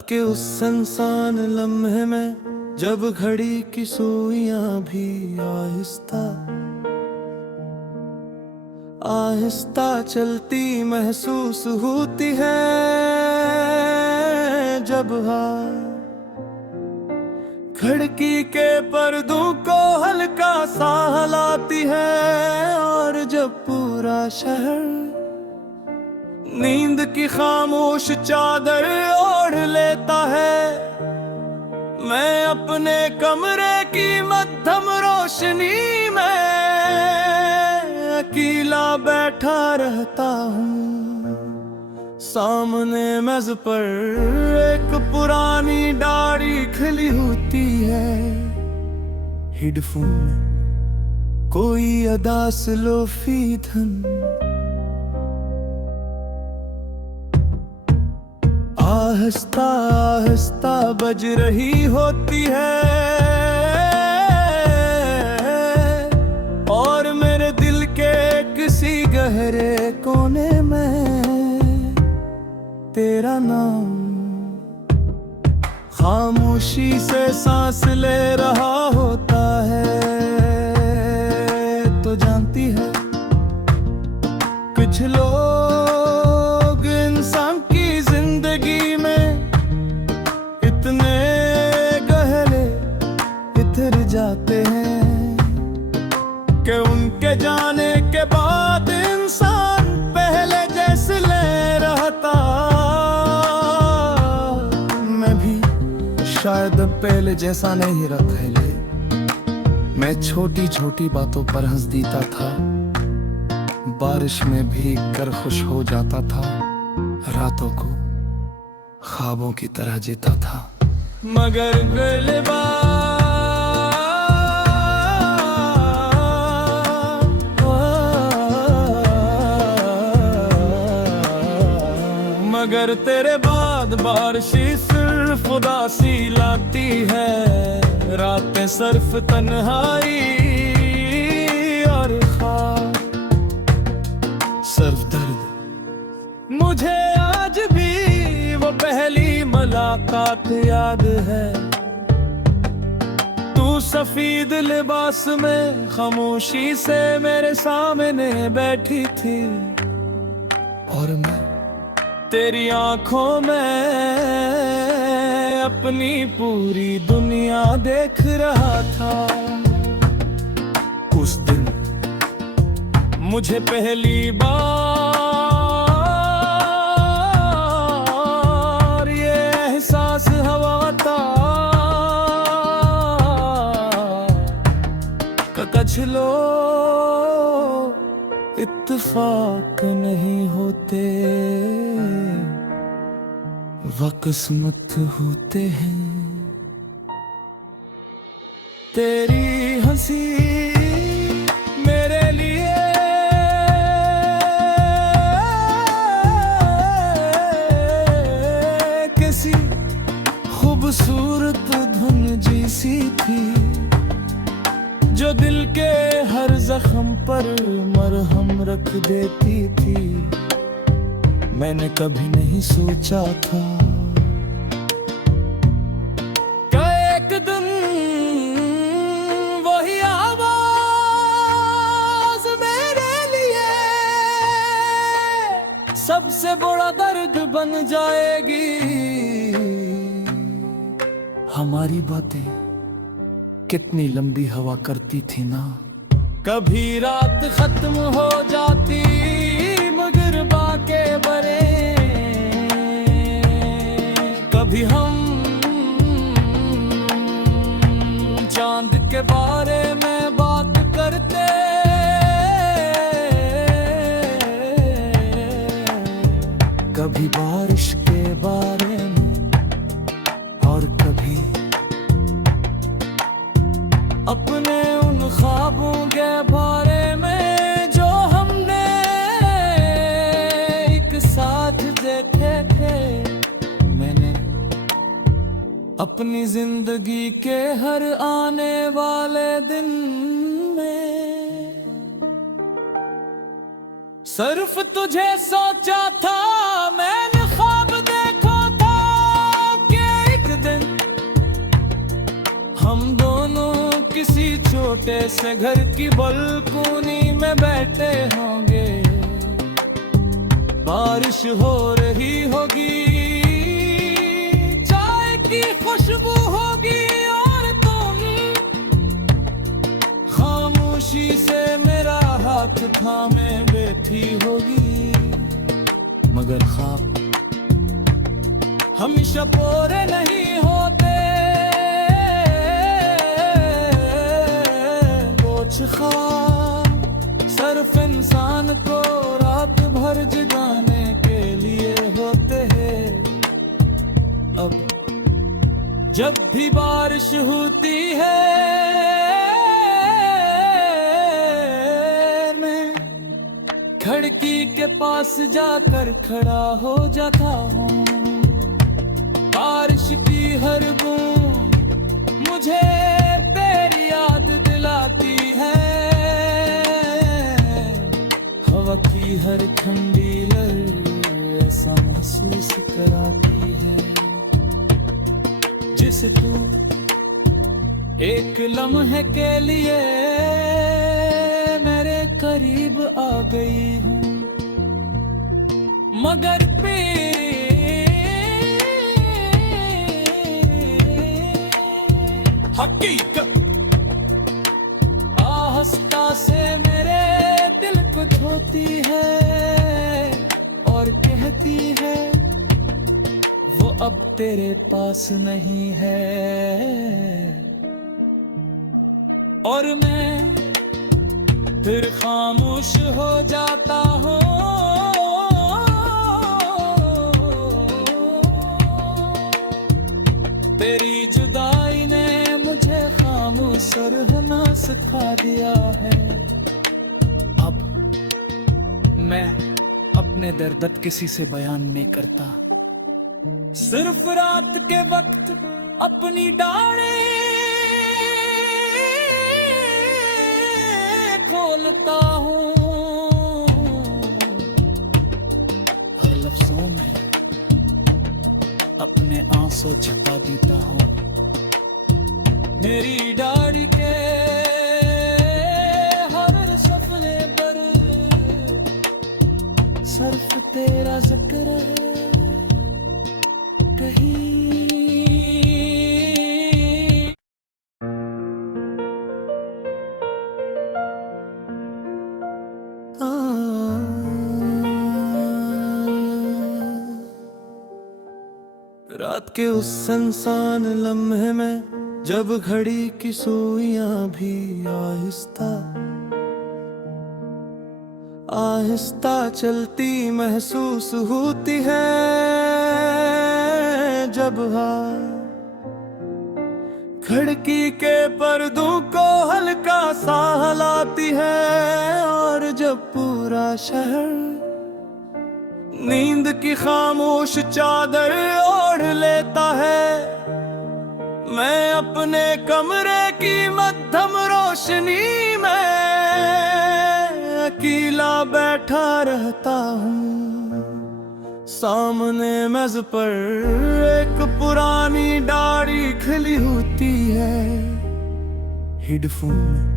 रात के उस सुनसान लम्हे में जब घड़ी की सुइयां भी आहिस्ता आहिस्ता चलती महसूस होती है, जब खिड़की के पर्दों को हल्का सा हिलाती है, और जब पूरा शहर नींद की खामोश चादर ओढ़ लेता है, मैं अपने कमरे की मध्यम रोशनी में अकेला बैठा रहता हूँ। सामने मेज पर एक पुरानी डायरी खिली होती है, हेडफोन में कोई अदास लोफी धन, आहिस्ता आहिस्ता बज रही होती है, और मेरे दिल के किसी गहरे कोने में तेरा नाम खामोशी से सांस ले रहा होता है। तो जानती है कुछ लोग इंसान की जिंदगी में इतने गहरे उतर जाते हैं कि उनके जाने के बाद इंसान पहले जैसे ले रहता। मैं भी शायद पहले जैसा नहीं रहा, मैं छोटी छोटी बातों पर हंस देता था, बारिश में भीग कर खुश हो जाता था, रातों को ख्वाबों की तरह जीता था। मगर मगर तेरे बाद बारिशी सिर्फ उदासी लाती है, रातें सिर्फ तन्हाई और ख्वाब सिर्फ दर्द। मुझे आज भी वो पहली मुलाकात याद है, तू सफेद लिबास में खामोशी से मेरे सामने बैठी थी, और मैं तेरी आंखों में अपनी पूरी दुनिया देख रहा था। उस दिन मुझे पहली बार ये एहसास हुआ था कि कुछ लोग इत्तेफाक नहीं होते, वक़्त होते हैं। तेरी हंसी मेरे लिए किसी खूबसूरत धुन जैसी थी, जो दिल के हर जख्म पर मरहम रख देती थी। मैंने कभी नहीं सोचा था कि एक दिन वही आवाज मेरे लिए सबसे बड़ा दर्द बन जाएगी। हमारी बातें कितनी लंबी हवा करती थी ना, कभी रात खत्म हो जाती मगर बाके बरे, कभी हम चांद के बारे में बात करते, कभी बारिश के बारे में, और कभी अपने उन ख्वाबों के बारे में जो हमने एक साथ देखे थे। मैंने अपनी जिंदगी के हर आने वाले दिन में सिर्फ तुझे सोचा था, मैंने ख्वाब देखा था कि हम दोनों किसी छोटे से घर की बालकनी में बैठे होंगे, बारिश हो रही होगी, चाय की खुशबू होगी और तुम खामोशी से मेरा हाथ थामे बैठी होगी। मगर ख्वाब हमेशा पूरे नहीं होते, कुछ ख्वाब सिर्फ इंसान को रात भर जगाने के लिए होते हैं। अब जब भी बारिश होती है मैं खिड़की के पास जाकर खड़ा हो जाता हूँ। बारिश की हर बूंद मुझे तेरी याद दिलाती है, हवा की हर ठंडी लहर ऐसा महसूस कराती है, जिसे तू एक लम्हे के लिए मेरे करीब आ गई हूँ। मगर हकीकत आहिस्ता से मेरे दिल को धोती है और कहती है वो अब तेरे पास नहीं है। और मैं फिर खामोश हो जाता हूँ। तेरी जुदाई ने मुझे खामोश रहना सिखा दिया है। अब मैं अपने दर्द किसी से बयान नहीं करता, सिर्फ रात के वक्त अपनी डाली खोलता हूँ, हर लफ्जों में अपने आंसू छुपा देता हूँ। मेरी डायरी के हर सफले पर सिर्फ तेरा जिक्र है कहीं। रात के उस सुनसान लम्हे में जब घड़ी की सुइयां भी आहिस्ता आहिस्ता चलती महसूस होती है, जब खिड़की के पर्दों को हल्का सा हिलाती है, और जब पूरा शहर नींद की खामोश चादर ओढ़ लेता है, मैं अपने कमरे की मध्यम रोशनी में अकेला बैठा रहता हूँ। सामने मेज पर एक पुरानी डायरी खिली होती है, हेडफोन में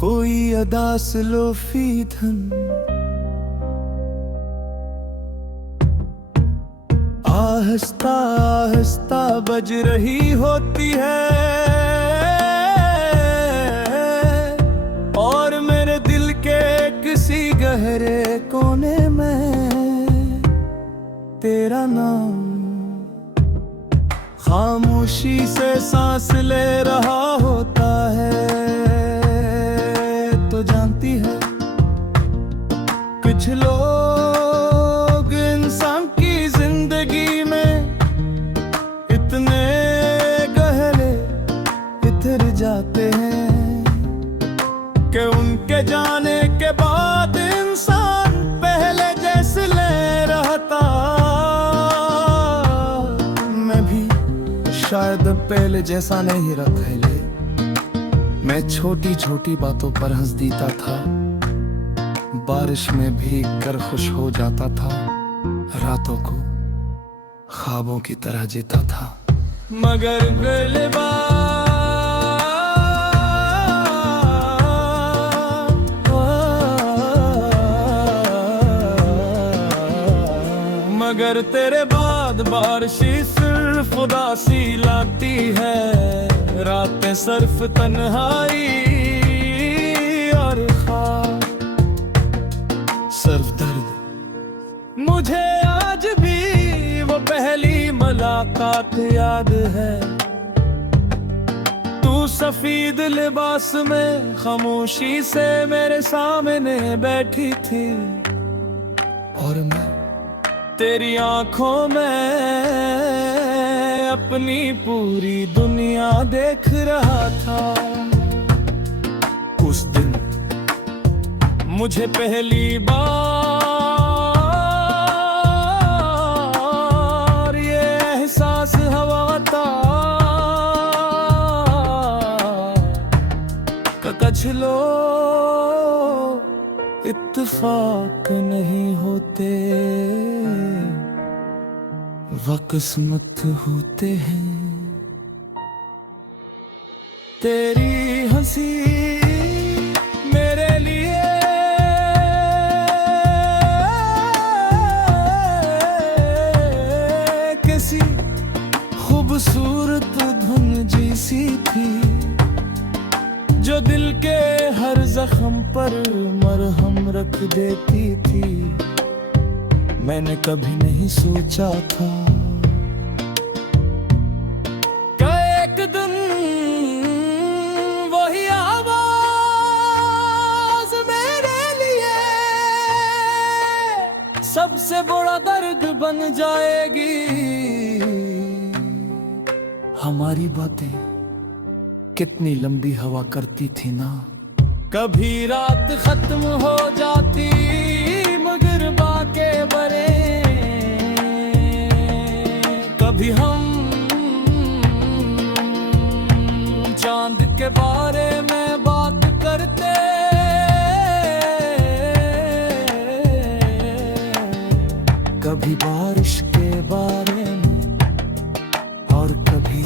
कोई अदास लोफी धन आहिस्ता आहिस्ता बज रही होती है, और मेरे दिल के किसी गहरे कोने में तेरा नाम खामोशी से सांस ले रहा होता है। तो जानती है कुछ लोग इंसान की जिंदगी में इतने गहरे इतर जाते हैं कि उनके जाने के बाद इंसान पहले जैसे ले रहता। मैं भी शायद पहले जैसा नहीं रहा पहले, मैं छोटी छोटी बातों पर हंस देता था, बारिश में भीग कर खुश हो जाता था, रातों को ख्वाबों की तरह जीता था। मगर पहले बार और तेरे बाद बारिशी सिर्फ उदासी लाती है, रातें सिर्फ तन्हाई और ख्वाब सिर्फ दर्द। मुझे आज भी वो पहली मुलाकात याद है, तू सफेद लिबास में खामोशी से मेरे सामने बैठी थी, और मैं तेरी आंखों में अपनी पूरी दुनिया देख रहा था। उस दिन मुझे पहली बार ये एहसास हुआ था, कुछ लोग इत्तेफाक नहीं होते, वक़्त होते हैं। तेरी हंसी मेरे लिए किसी खूबसूरत धुन जैसी थी, जो दिल के हर जख्म पर मरहम रख देती थी। मैंने कभी नहीं सोचा था कि एक दिन वही आवाज मेरे लिए सबसे बड़ा दर्द बन जाएगी। हमारी बातें कितनी लंबी हवा करती थी ना, कभी रात खत्म हो जाती मगर बाके बरे, कभी हम चांद के बारे में बात करते, कभी बारिश के बारे में, और कभी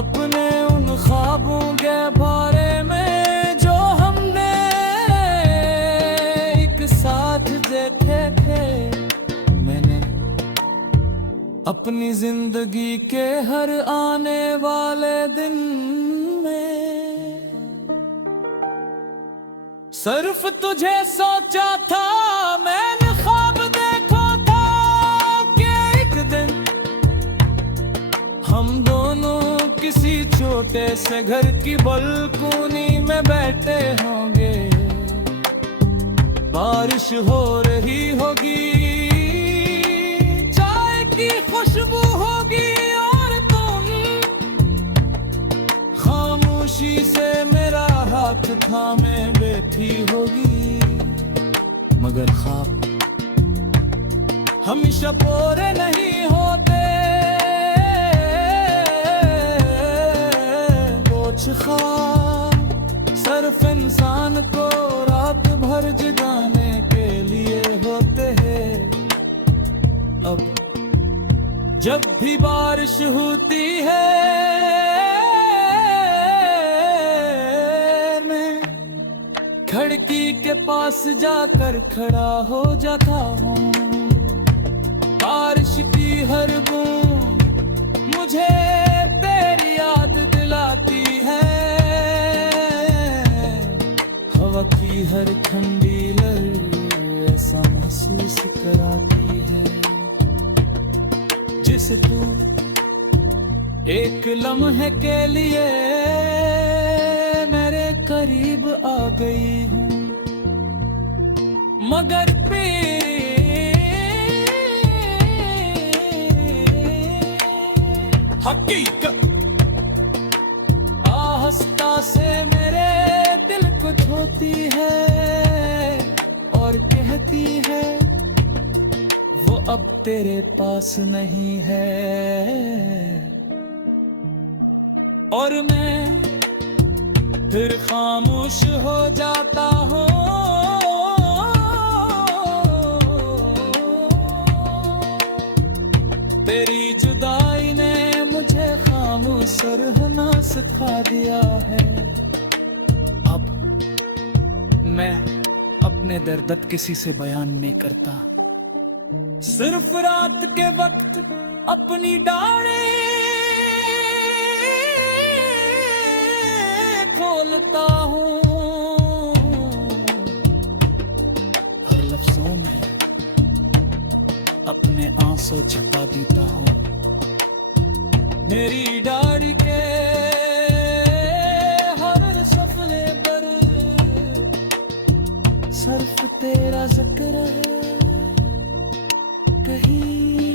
अपने उन ख्वाबों के बारे में जो हमने एक साथ देखे थे। मैंने अपनी जिंदगी के हर आने वाले दिन में सिर्फ तुझे सोचा था। मैंने ख्वाब देखा था कि एक दिन हम दोनों किसी छोटे से घर की बालकनी में बैठे होंगे, बारिश हो रही होगी, चाय की खुशबू होगी, और तुम खामोशी से मेरा हाथ थामे बैठी होगी। मगर ख्वाब हमेशा पूरे नहीं होते, ख्वाब सिर्फ इंसान को रात भर जगाने के लिए होते हैं। अब जब भी बारिश होती है मैं खिड़की के पास जाकर खड़ा हो जाता हूँ। बारिश की हर बूंद मुझे तेरी याद दिलाती है, हवा की हर ठंडी लहर ऐसा महसूस कराती है जिसे तू एक लम्हे के लिए मेरे करीब आ गई हूँ। मगर हकीकत आहिस्ता से मेरे दिल को छूती है और कहती है वो अब तेरे पास नहीं है, और मैं फिर खामोश हो जाता हूँ। तेरी जुदाई ने मुझे खामोश रहना सिखा दिया है। अब मैं अपने दर्द किसी से बयान नहीं करता, सिर्फ रात के वक्त अपनी डाढ़े खोलता हूँ, हर लफ्जों में अपने आंसू छुपा देता हूँ। मेरी डाढ़ी के हर सफले पर सिर्फ तेरा जिक्र है, कहीं